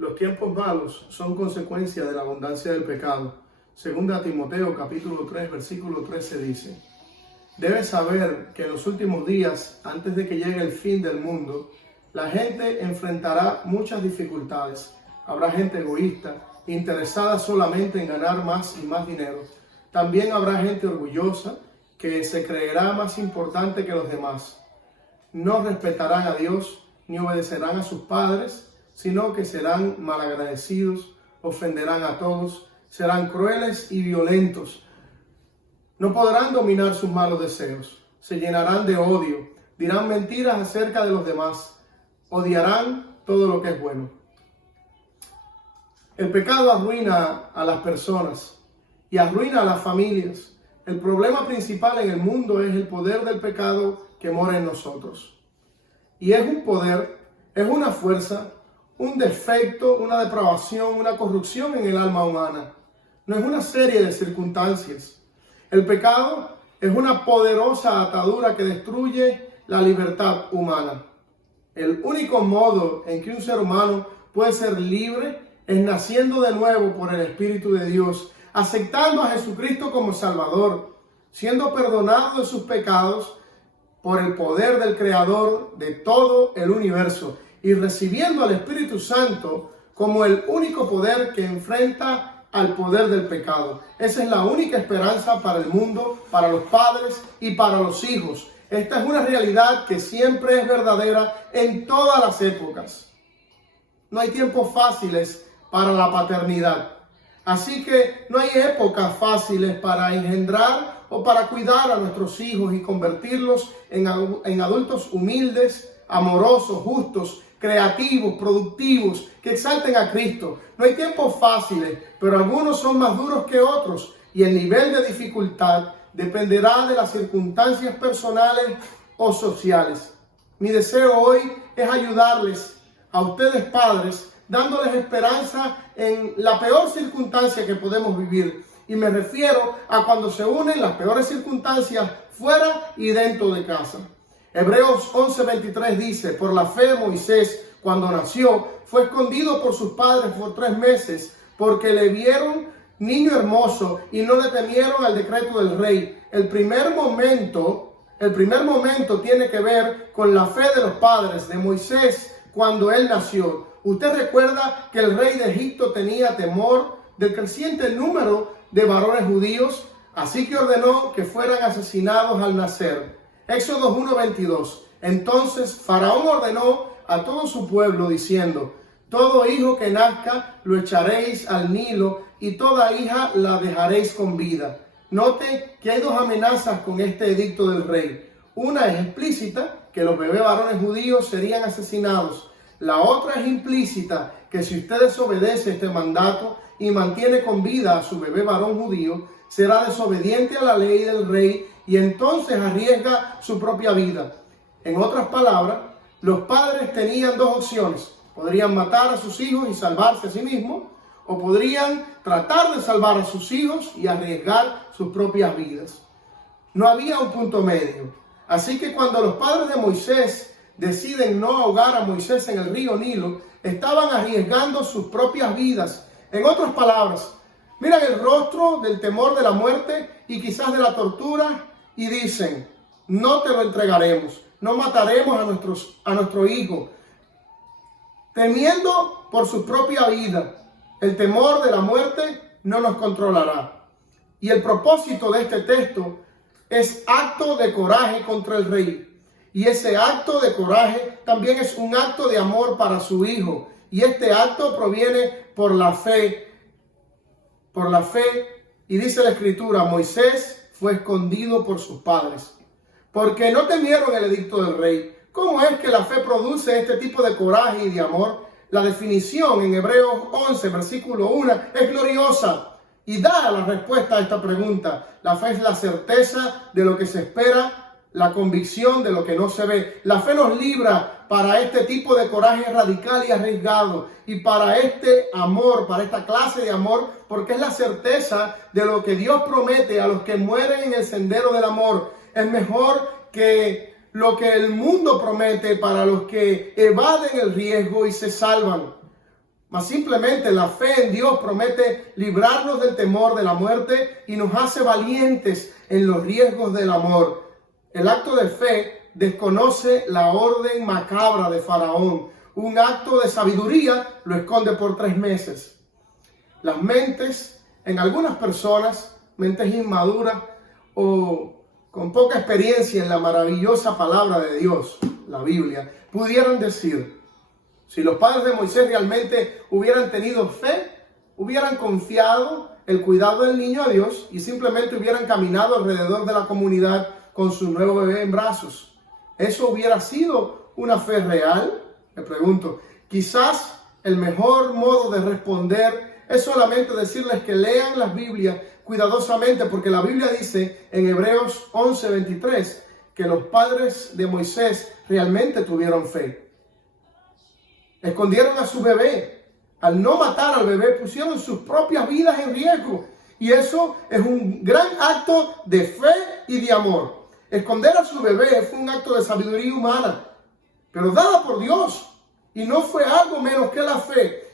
Los tiempos malos son consecuencia de la abundancia del pecado. Segunda Timoteo capítulo 3, versículo 13 dice: Debes saber que en los últimos días, antes de que llegue el fin del mundo, la gente enfrentará muchas dificultades. Habrá gente egoísta, interesada solamente en ganar más y más dinero. También habrá gente orgullosa que se creerá más importante que los demás. No respetarán a Dios ni obedecerán a sus padres, sino que serán malagradecidos, ofenderán a todos, serán crueles y violentos. No podrán dominar sus malos deseos, se llenarán de odio, dirán mentiras acerca de los demás, odiarán todo lo que es bueno. El pecado arruina a las personas y arruina a las familias. El problema principal en el mundo es el poder del pecado que mora en nosotros. Y es un poder, es una fuerza, un defecto, una depravación, una corrupción en el alma humana. No es una serie de circunstancias. El pecado es una poderosa atadura que destruye la libertad humana. El único modo en que un ser humano puede ser libre es naciendo de nuevo por el Espíritu de Dios, aceptando a Jesucristo como Salvador, siendo perdonado de sus pecados por el poder del Creador de todo el universo y recibiendo al Espíritu Santo como el único poder que enfrenta al poder del pecado. Esa es la única esperanza para el mundo, para los padres y para los hijos. Esta es una realidad que siempre es verdadera en todas las épocas. No hay tiempos fáciles para la paternidad. Así que no hay épocas fáciles para engendrar o para cuidar a nuestros hijos y convertirlos en adultos humildes, amorosos, justos, creativos, productivos, que exalten a Cristo. No hay tiempos fáciles, pero algunos son más duros que otros y el nivel de dificultad dependerá de las circunstancias personales o sociales. Mi deseo hoy es ayudarles a ustedes padres, dándoles esperanza en la peor circunstancia que podemos vivir. Y me refiero a cuando se unen las peores circunstancias fuera y dentro de casa. Hebreos 11:23 dice: por la fe Moisés, cuando nació, fue escondido por sus padres por 3 meses, porque le vieron niño hermoso y no le temieron al decreto del rey. El primer momento tiene que ver con la fe de los padres de Moisés cuando él nació. Usted recuerda que el rey de Egipto tenía temor del creciente número de varones judíos, así que ordenó que fueran asesinados al nacer. Éxodo 1:22. Entonces Faraón ordenó a todo su pueblo diciendo: todo hijo que nazca lo echaréis al Nilo y toda hija la dejaréis con vida. Note que hay 2 amenazas con este edicto del rey. Una es explícita, que los bebés varones judíos serían asesinados. La otra es implícita, que si usted desobedece este mandato y mantiene con vida a su bebé varón judío, será desobediente a la ley del rey y entonces arriesga su propia vida. En otras palabras, los padres tenían 2 opciones. Podrían matar a sus hijos y salvarse a sí mismos, o podrían tratar de salvar a sus hijos y arriesgar sus propias vidas. No había un punto medio. Así que cuando los padres de Moisés deciden no ahogar a Moisés en el río Nilo, estaban arriesgando sus propias vidas. En otras palabras, miran el rostro del temor de la muerte y quizás de la tortura y dicen: no te lo entregaremos, no mataremos a nuestro hijo. Temiendo por su propia vida, el temor de la muerte no nos controlará. Y el propósito de este texto es acto de coraje contra el rey. Y ese acto de coraje también es un acto de amor para su hijo. Y este acto proviene por la fe. Por la fe, y dice la Escritura, Moisés fue escondido por sus padres, porque no temieron el edicto del rey. ¿Cómo es que la fe produce este tipo de coraje y de amor? La definición en Hebreos 11, versículo 1, es gloriosa y da la respuesta a esta pregunta. La fe es la certeza de lo que se espera, la convicción de lo que no se ve. La fe nos libra para este tipo de coraje radical y arriesgado, y para este amor, para esta clase de amor, porque es la certeza de lo que Dios promete a los que mueren en el sendero del amor. Es mejor que lo que el mundo promete para los que evaden el riesgo y se salvan. mas simplemente la fe en Dios promete librarnos del temor de la muerte y nos hace valientes en los riesgos del amor. El acto de fe desconoce la orden macabra de Faraón. Un acto de sabiduría lo esconde por 3 meses. Las mentes, en algunas personas, mentes inmaduras o con poca experiencia en la maravillosa palabra de Dios, la Biblia, pudieran decir: si los padres de Moisés realmente hubieran tenido fe, hubieran confiado el cuidado del niño a Dios y simplemente hubieran caminado alrededor de la comunidad con su nuevo bebé en brazos. ¿Eso hubiera sido una fe real? Me pregunto. Quizás el mejor modo de responder es solamente decirles que lean las Biblias cuidadosamente, porque la Biblia dice en Hebreos 11:23 que los padres de Moisés realmente tuvieron fe. Escondieron a su bebé. Al no matar al bebé, pusieron sus propias vidas en riesgo. Y eso es un gran acto de fe y de amor. Esconder a su bebé fue un acto de sabiduría humana, pero dada por Dios. Y no fue algo menos que la fe.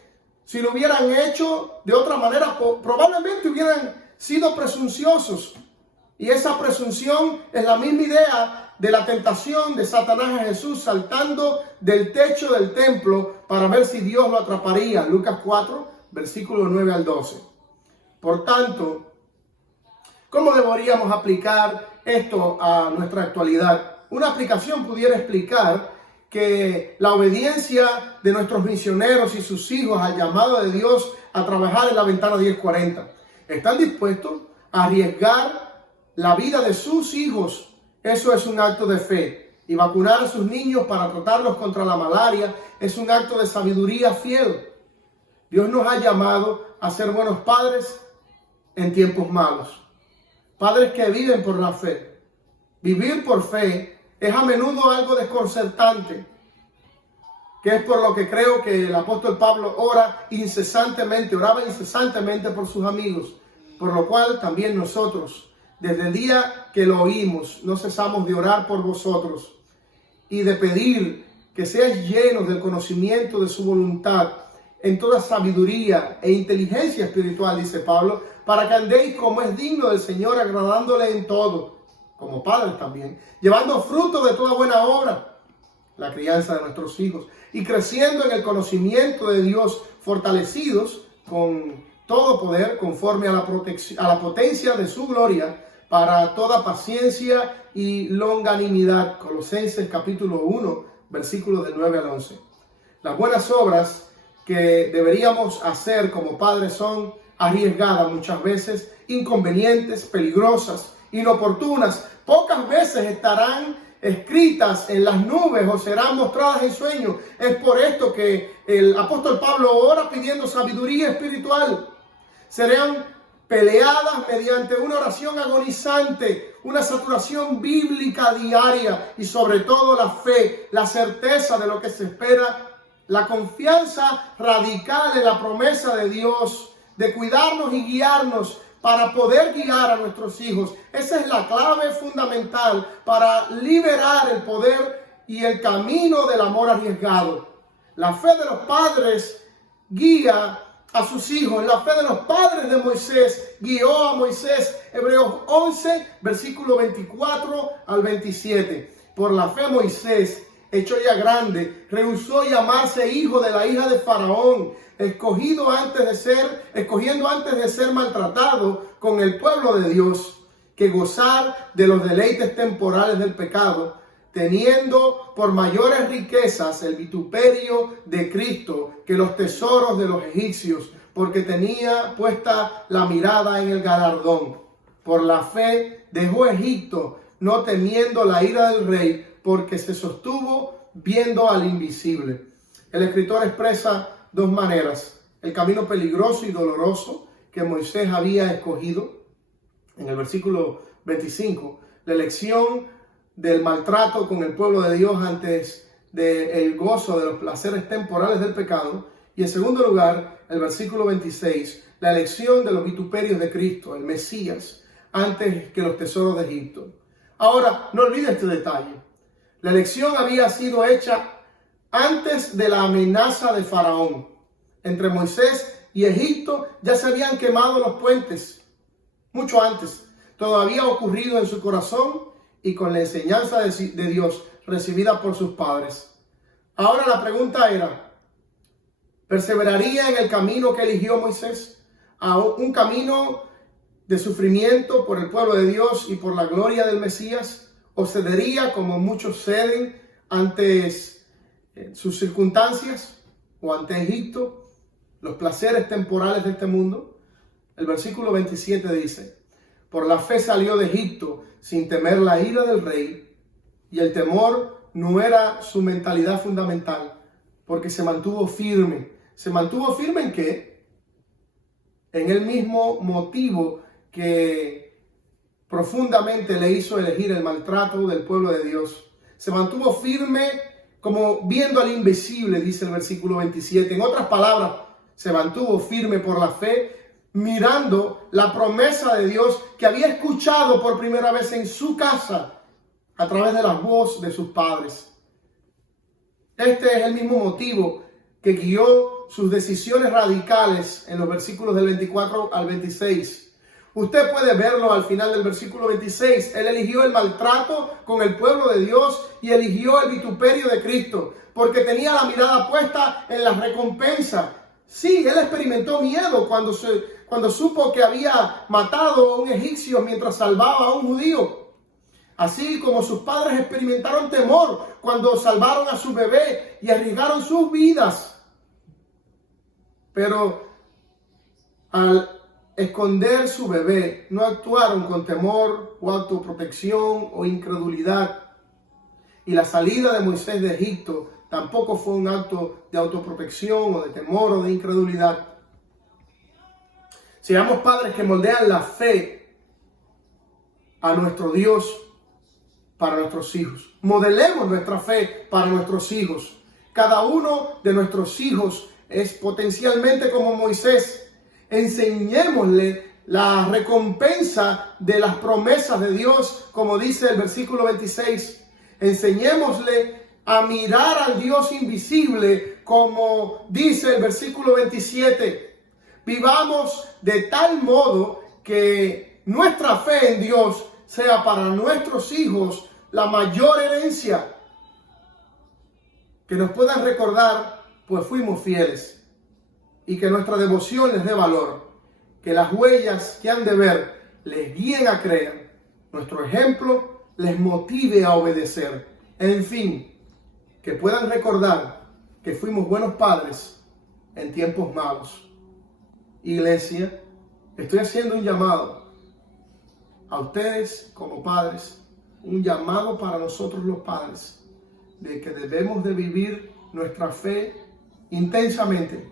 Si lo hubieran hecho de otra manera, probablemente hubieran sido presunciosos. Y esa presunción es la misma idea de la tentación de Satanás a Jesús saltando del techo del templo para ver si Dios lo atraparía. Lucas 4, versículos 9 al 12. Por tanto, ¿cómo deberíamos aplicar esto a nuestra actualidad? Una aplicación pudiera explicar que la obediencia de nuestros misioneros y sus hijos al llamado de Dios a trabajar en la ventana 1040. Están dispuestos a arriesgar la vida de sus hijos. Eso es un acto de fe. Y vacunar a sus niños para tratarlos contra la malaria es un acto de sabiduría fiel. Dios nos ha llamado a ser buenos padres en tiempos malos. Padres que viven por la fe. Vivir por fe es a menudo algo desconcertante, que es por lo que creo que el apóstol Pablo oraba incesantemente por sus amigos, por lo cual también nosotros, desde el día que lo oímos, no cesamos de orar por vosotros y de pedir que seáis llenos del conocimiento de su voluntad en toda sabiduría e inteligencia espiritual, dice Pablo, para que andéis como es digno del Señor, agradándole en todo, como padres también, llevando fruto de toda buena obra, la crianza de nuestros hijos, y creciendo en el conocimiento de Dios, fortalecidos con todo poder, conforme a la potencia de su gloria, para toda paciencia y longanimidad. Colosenses capítulo 1, versículos del 9 al 11. Las buenas obras que deberíamos hacer como padres son arriesgadas muchas veces, inconvenientes, peligrosas, inoportunas. Pocas veces estarán escritas en las nubes o serán mostradas en sueños. Es por esto que el apóstol Pablo ora pidiendo sabiduría espiritual. Serán peleadas mediante una oración agonizante, una saturación bíblica diaria y sobre todo la fe, la certeza de lo que se espera, la confianza radical en la promesa de Dios de cuidarnos y guiarnos para poder guiar a nuestros hijos. Esa es la clave fundamental para liberar el poder y el camino del amor arriesgado. La fe de los padres guía a sus hijos. La fe de los padres de Moisés guió a Moisés. Hebreos 11, versículo 24 al 27. Por la fe Moisés, hecho ya grande, rehusó llamarse hijo de la hija de Faraón, escogiendo antes de ser maltratado con el pueblo de Dios, que gozar de los deleites temporales del pecado, teniendo por mayores riquezas el vituperio de Cristo que los tesoros de los egipcios, porque tenía puesta la mirada en el galardón. Por la fe dejó Egipto, no temiendo la ira del rey, porque se sostuvo viendo al invisible. El escritor expresa dos maneras: el camino peligroso y doloroso que Moisés había escogido, en el versículo 25, la elección del maltrato con el pueblo de Dios antes del gozo de los placeres temporales del pecado, y en segundo lugar, el versículo 26, la elección de los vituperios de Cristo, el Mesías, antes que los tesoros de Egipto. Ahora, no olvide este detalle: la elección había sido hecha antes de la amenaza de Faraón. entre Moisés y Egipto ya se habían quemado los puentes, mucho antes. Todo había ocurrido en su corazón y con la enseñanza de Dios recibida por sus padres. Ahora la pregunta era, ¿perseveraría en el camino que eligió Moisés? A un camino de sufrimiento por el pueblo de Dios y por la gloria del Mesías, ¿o cedería como muchos ceden ante sus circunstancias o ante Egipto, los placeres temporales de este mundo? El versículo 27 dice, por la fe salió de Egipto sin temer la ira del rey, y el temor no era su mentalidad fundamental, porque se mantuvo firme. ¿Se mantuvo firme en qué? En el mismo motivo que profundamente le hizo elegir el maltrato del pueblo de Dios. Se mantuvo firme como viendo al invisible, dice el versículo 27. En otras palabras, se mantuvo firme por la fe, mirando la promesa de Dios que había escuchado por primera vez en su casa a través de la voz de sus padres. Este es el mismo motivo que guió sus decisiones radicales en los versículos del 24 al 26. Usted puede verlo al final del versículo 26. Él eligió el maltrato con el pueblo de Dios y eligió el vituperio de Cristo, porque tenía la mirada puesta en la recompensa. Sí, él experimentó miedo cuando supo que había matado a un egipcio mientras salvaba a un judío. Así como sus padres experimentaron temor cuando salvaron a su bebé y arriesgaron sus vidas. Pero al esconder su bebé, no actuaron con temor o autoprotección o incredulidad. Y la salida de Moisés de Egipto tampoco fue un acto de autoprotección o de temor o de incredulidad. Seamos padres que moldean la fe a nuestro Dios para nuestros hijos. Modelemos nuestra fe para nuestros hijos. Cada uno de nuestros hijos es potencialmente como Moisés. Enseñémosle la recompensa de las promesas de Dios, como dice el versículo 26. Enseñémosle a mirar al Dios invisible, como dice el versículo 27. Vivamos de tal modo que nuestra fe en Dios sea para nuestros hijos la mayor herencia. Que nos puedan recordar, pues fuimos fieles. Y que nuestra devoción les dé valor. Que las huellas que han de ver les guíen a creer. Nuestro ejemplo les motive a obedecer. En fin, que puedan recordar que fuimos buenos padres en tiempos malos. Iglesia, estoy haciendo un llamado a ustedes como padres, un llamado para nosotros los padres, de que debemos de vivir nuestra fe intensamente.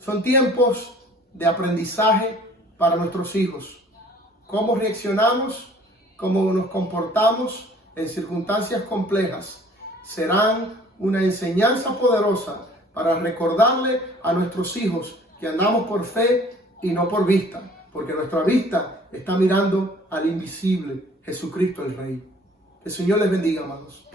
Son tiempos de aprendizaje para nuestros hijos. Cómo reaccionamos, cómo nos comportamos en circunstancias complejas serán una enseñanza poderosa para recordarle a nuestros hijos que andamos por fe y no por vista, porque nuestra vista está mirando al invisible, Jesucristo el Rey. Que el Señor les bendiga, amados.